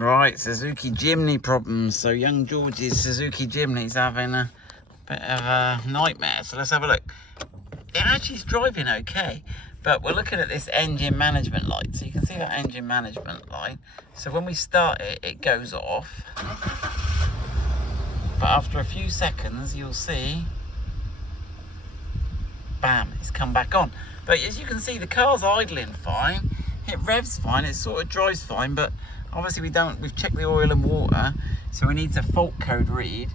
Right, Suzuki Jimny problems. So young George's Suzuki Jimny's having a bit of a nightmare. So let's have a look. It actually is driving okay, but we're looking at this engine management light. So you can see that engine management light. So when we start it, it goes off. But after a few seconds, you'll see, bam, it's come back on. But as you can see, the car's idling fine. It revs fine, it sort of drives fine, but obviously we've checked the oil and water, so we need to fault code read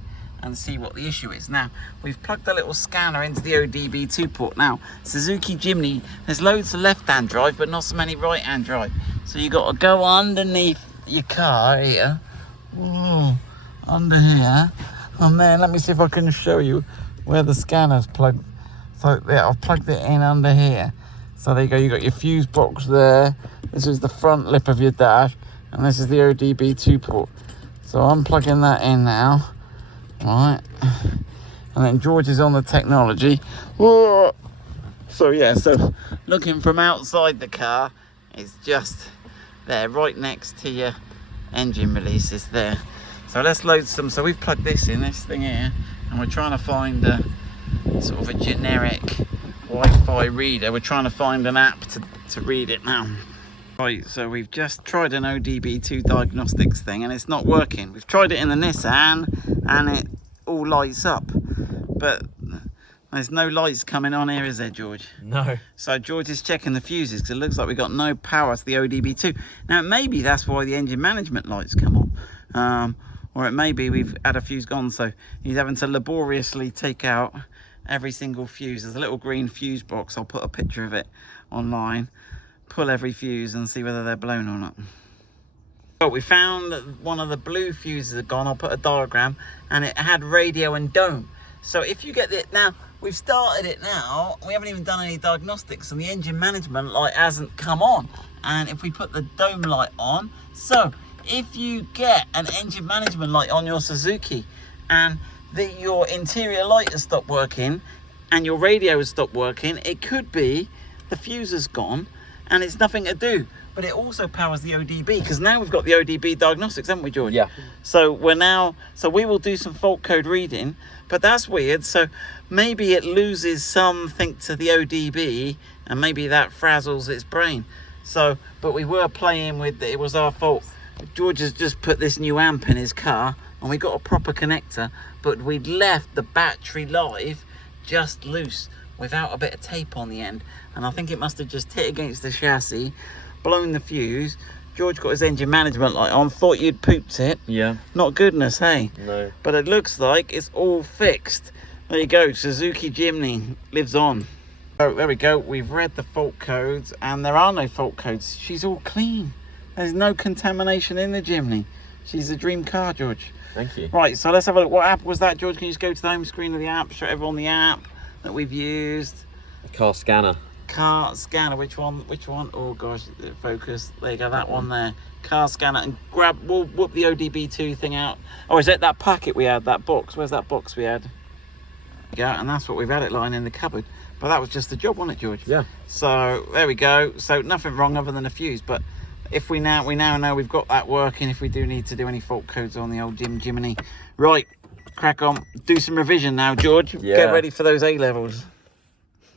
and see what the issue is. Now, we've plugged a little scanner into the OBD2 port. Now, Suzuki Jimny, there's loads of left-hand drive, but not so many right-hand drive. So you've got to go underneath your car here, under here, and then let me see if I can show you where the scanner's plugged. So yeah, I've plugged it in under here. So there you go, you got your fuse box there. This is the front lip of your dash, and this is the OBD2 port. So I'm plugging that in now, right? And then George is on the technology. Whoa! So yeah, so looking from outside the car, it's just there, right next to your engine releases there. So let's load some. So we've plugged this in, this thing here, and we're trying to find a sort of a generic Wi-Fi reader. We're trying to find an app to read it now. Right, so we've just tried an OBD2 diagnostics thing and it's not working. We've tried it in the Nissan and it all lights up, but there's no lights coming on here, is there, George? No. So George is checking the fuses because it looks like we've got no power to the OBD2. Now maybe that's why the engine management lights come on, or it may be we've had a fuse gone, so he's having to laboriously take out every single fuse. There's a little green fuse box, I'll put a picture of it online. Pull every fuse and see whether they're blown or not. Well, we found that one of the blue fuses had gone. I'll put a diagram, and it had radio and dome. So if you get it now, we've started it now, we haven't even done any diagnostics, and the engine management light hasn't come on. And if we put the dome light on, so if you get an engine management light on your Suzuki and your interior light has stopped working and your radio has stopped working, it could be the fuse has gone and it's nothing to do. But it also powers the OBD, because now we've got the OBD diagnostics, haven't we, George? Yeah. So we will do some fault code reading, but that's weird. So maybe it loses something to the OBD and maybe that frazzles its brain. So, but we were playing with it, was our fault. George has just put this new amp in his car and we got a proper connector, but we'd left the battery live just loose without a bit of tape on the end, and I think it must have just hit against the chassis, blown the fuse. George got his engine management light on, thought you'd pooped it. Yeah. Not goodness, hey? No. But it looks like it's all fixed. There you go, Suzuki Jimny lives on. Oh, there we go, we've read the fault codes and there are no fault codes. She's all clean. There's no contamination in the Jimny. She's a dream car, George. Thank you. Right, so let's have a look. What app was that, George? Can you just go to the home screen of the app, show everyone the app that we've used? Car scanner. Car scanner, which one? Oh gosh, focus. There you go, that one there. Car scanner, and we'll whoop the OBD2 thing out. Oh, is it that packet we had, that box? Where's that box we had? Yeah, and that's what we've had it lying in the cupboard. But that was just the job, wasn't it, George? Yeah. So there we go. So nothing wrong other than a fuse, but if we now know we've got that working, if we do need to do any fault codes on the old Jimny. Right, crack on. Do some revision now, George. Yeah. Get ready for those A levels.